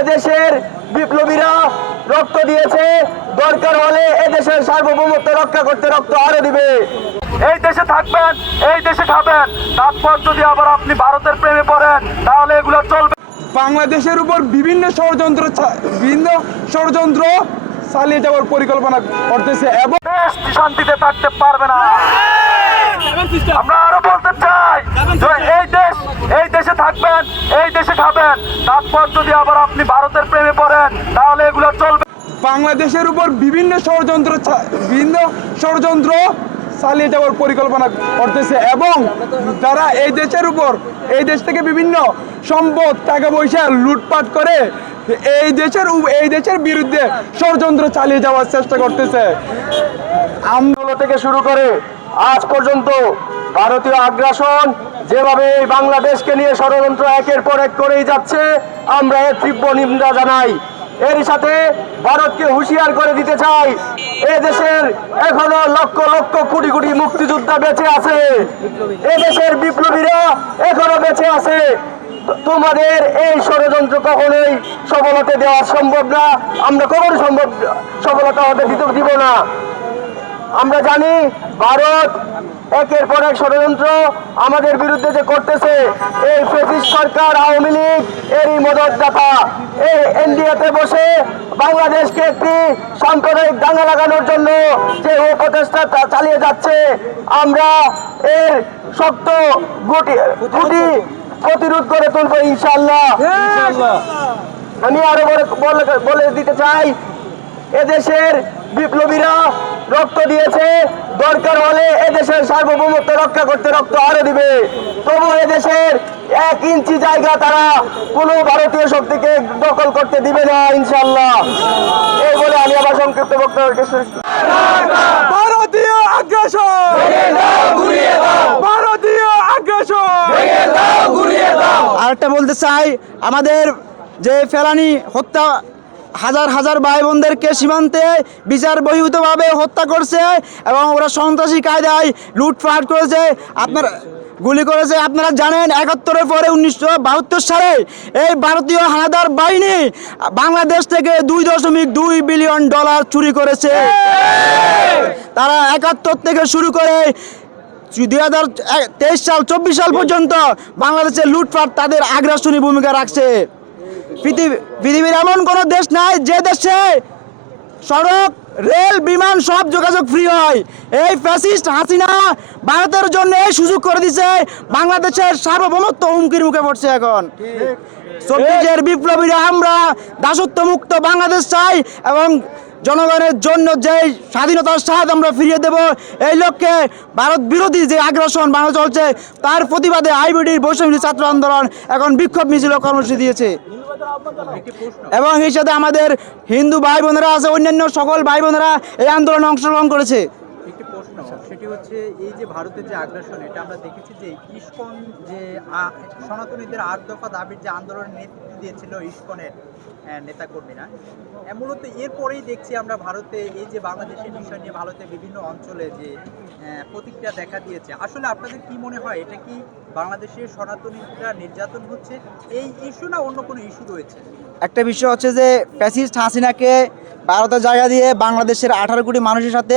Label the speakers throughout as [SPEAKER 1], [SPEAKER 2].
[SPEAKER 1] এদেশের বিপ্লবীরা রক্ত দিয়েছে। দরকার হলে এদেশের সার্বভৌমত্ব রক্ষা করতে রক্ত আরও দিবে।
[SPEAKER 2] এই দেশে থাকবেন এই দেশে খাবেন। তারপর যদি আবার আপনি ভারতের প্রেমে পড়েন তাহলে এগুলো চলবে।
[SPEAKER 3] বাংলাদেশের উপর বিভিন্ন ষড়যন্ত্র বিভিন্ন ষড়যন্ত্র চালিয়ে যাওয়ার পরিকল্পনা করতেছে এবং
[SPEAKER 2] দেশ শান্তিতে থাকতে পারবে না। আমরা আরও বলতে চাই এই দেশ এই দেশে থাকবেন, এই দেশে খাবেন। তারপর যদি আবার আপনি ভারতের প্রেমে পড়েন, তাহলে এগুলো চলবে।
[SPEAKER 3] বাংলাদেশের উপর বিভিন্ন ষড়যন্ত্র বিভিন্ন ষড়যন্ত্র চালিয়ে যাওয়ার পরিকল্পনা করতেছে এবং তারা এই দেশের উপর, এই দেশ থেকে বিভিন্ন সম্পদ, টাকা পয়সা লুটপাট করে, এই দেশের এই দেশের বিরুদ্ধে ষড়যন্ত্র চালিয়ে যাওয়ার চেষ্টা করতেছে।
[SPEAKER 1] আন্দোলন থেকে শুরু করে আজ পর্যন্ত ভারতীয় আগ্রাসন যেভাবে এই বাংলাদেশকে নিয়ে ষড়যন্ত্র একের পর এক করেই যাচ্ছে, আমরা এর তীব্র নিন্দা জানাই। এর সাথে ভারতকে হুঁশিয়ার করে দিতে চাই, এ দেশের এখনও লক্ষ লক্ষ কোটি কোটি মুক্তিযোদ্ধা বেঁচে আছে। এ দেশের বিপ্লবীরা এখনও বেঁচে আছে। তোমাদের এই ষড়যন্ত্র কখনোই সফলতা দেওয়া সম্ভব না, আমরা কখনো সম্ভব সফলতা হতে দিতে দিব না। আমরা জানি ভারত একের পর এক ষড়যন্ত্র আমাদের বিরুদ্ধে যে করতেছে এই ব্রিটিশ সরকার আওয়ামী লীগ এরই মদতদাতা। এই এনডিএতে বসে বাংলাদেশকে একটি সাম্প্রদায়িক দাঙ্গা লাগানোর জন্য যে উপদেষ্টা চালিয়ে যাচ্ছে আমরা এর শক্ত গুটি গুটি প্রতিরোধ করে তুলবো ইনশাল্লাহ আমি আরও বলে দিতে চাই এদেশের বিপ্লবীরা রক্ত দিয়েছে। দরকার হলে এদেশের সার্বভৌমত্ব রক্ষা করতে রক্ত আরও দিবে। তবু এদেশের এক ইঞ্চি জায়গা তারা কোনো ভারতীয় শক্তিকে দখল করতে দিবে না ইনশাল্লাহ এই বলে আমি আবার সংক্ষিপ্ত বক্তব্য।
[SPEAKER 3] ভারতীয় আগ্রাসন! ভারতীয় আগ্রাসন!
[SPEAKER 4] আরেকটা বলতে চাই আমাদের যে ফেলানি হত্যা হাজার হাজার ভাই বোনদেরকে সীমান্তে বিচার বহির্ভূতভাবে হত্যা করছে এবং ওরা সন্ত্রাসী কায়দায় লুটপাট করেছে। আপনার গুলি করেছে, আপনারা জানেন, একাত্তরের পরে উনিশশো বাহাত্তর সালে এই ভারতীয় হানাদার বাহিনী বাংলাদেশ থেকে দুই দশমিক দুই বিলিয়ন ডলার চুরি করেছে। তারা একাত্তর থেকে শুরু করে দুই হাজার তেইশ সাল, চব্বিশ সাল পর্যন্ত বাংলাদেশের লুটপাট তাদের আগ্রাসনী ভূমিকা রাখছে। পৃথিবী, পৃথিবীর এমন কোনো দেশ নাই যে দেশে সড়ক, রেল, বিমান সব যোগাযোগ ফ্রি হয়। এই ফ্যাসিস্ট হাসিনা ভারতের জন্য এই সুযোগ করে দিছে। বাংলাদেশের সার্বভৌমত্ব হুমকির মুখে পড়ছে এখন। চব্বিশের বিপ্লবীরা আমরা দাসত্ব মুক্ত বাংলাদেশ চাই এবং জনগণের জন্য যে স্বাধীনতার স্বাদ আমরা ফিরিয়ে দেব, এই লক্ষ্যে ভারত বিরোধী যে আগ্রাসন বাংলা চলছে, তার প্রতিবাদে আইবিডির বৈষম্য ছাত্র আন্দোলন এখন বিক্ষোভ মিছিল কর্মসূচি দিয়েছে। এবং এই সাথে আমাদের হিন্দু ভাই বোনেরা আছে, অন্যান্য সকল ভাই বোনেরা এই আন্দোলনে অংশগ্রহণ করেছে।
[SPEAKER 5] সেটি হচ্ছে এই যে ভারতের যে আগ্রাসন, এটা আমরা দেখেছি যে ইস্কন যে সনাতনীদের আট দফা দাবির যে আন্দোলনের নেতৃত্ব দিয়েছিল ইস্কনের নেতাকর্মীরা। আহ, মূলত এরপরেই দেখছি আমরা ভারতে এই যে বাংলাদেশের বিষয় নিয়ে ভারতের বিভিন্ন অঞ্চলে যে আহ, প্রতিক্রিয়া দেখা দিয়েছে। আসলে আপনাদের কি মনে হয় এটা কি বাংলাদেশের সনাতনীরা নির্যাতন হচ্ছে? এই ইস্যু না অন্য কোনো ইস্যু রয়েছে?
[SPEAKER 4] একটা বিষয় হচ্ছে যে প্যাসিস্ট হাসিনাকে ভারতের জায়গা দিয়ে বাংলাদেশের আঠারো কোটি মানুষের সাথে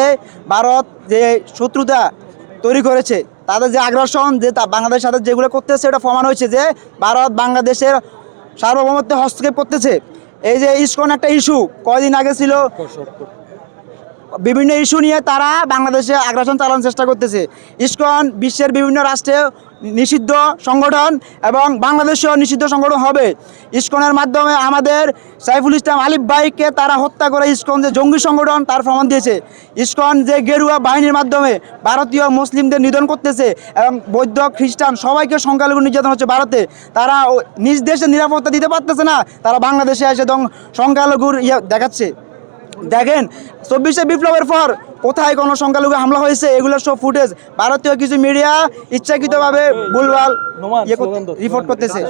[SPEAKER 4] ভারত যে শত্রুতা তৈরি করেছে তাদের যে আগ্রাসন যে তা বাংলাদেশের সাথে যেগুলো করতেছে এটা প্রমাণ হয়েছে যে ভারত বাংলাদেশের সার্বভৌমত্বে হস্তক্ষেপ করতেছে। এই যে ইস্কন একটা ইস্যু কয়দিন আগে ছিল? বিভিন্ন ইস্যু নিয়ে তারা বাংলাদেশে আগ্রাসন চালানোর চেষ্টা করতেছে। ইস্কন বিশ্বের বিভিন্ন রাষ্ট্রে নিষিদ্ধ সংগঠন এবং বাংলাদেশেও নিষিদ্ধ সংগঠন হবে। ইস্কনের মাধ্যমে আমাদের সাইফুল ইসলাম আলিফ ভাইকে তারা হত্যা করে ইস্কন যে জঙ্গি সংগঠন, তার প্রমাণ দিয়েছে। ইস্কন যে গেরুয়া বাহিনীর মাধ্যমে ভারতীয় মুসলিমদের নিধন করতেছে এবং বৌদ্ধ, খ্রিস্টান সবাইকে সংখ্যালঘু নির্যাতন হচ্ছে ভারতে। তারা নিজ দেশে নিরাপত্তা দিতে পারতেছে না, তারা বাংলাদেশে এসে সংখ্যালঘুর ইয়ে দেখাচ্ছে। দেখেন চব্বিশে বিপ্লবের পর কোথায় কোনো সংখ্যালঘু হামলা হয়েছে এগুলো সব ফুটেজ ভারতীয় কিছু মিডিয়া ইচ্ছাকৃতভাবে ভুলভাল ইয়ে রিপোর্ট করতেছে।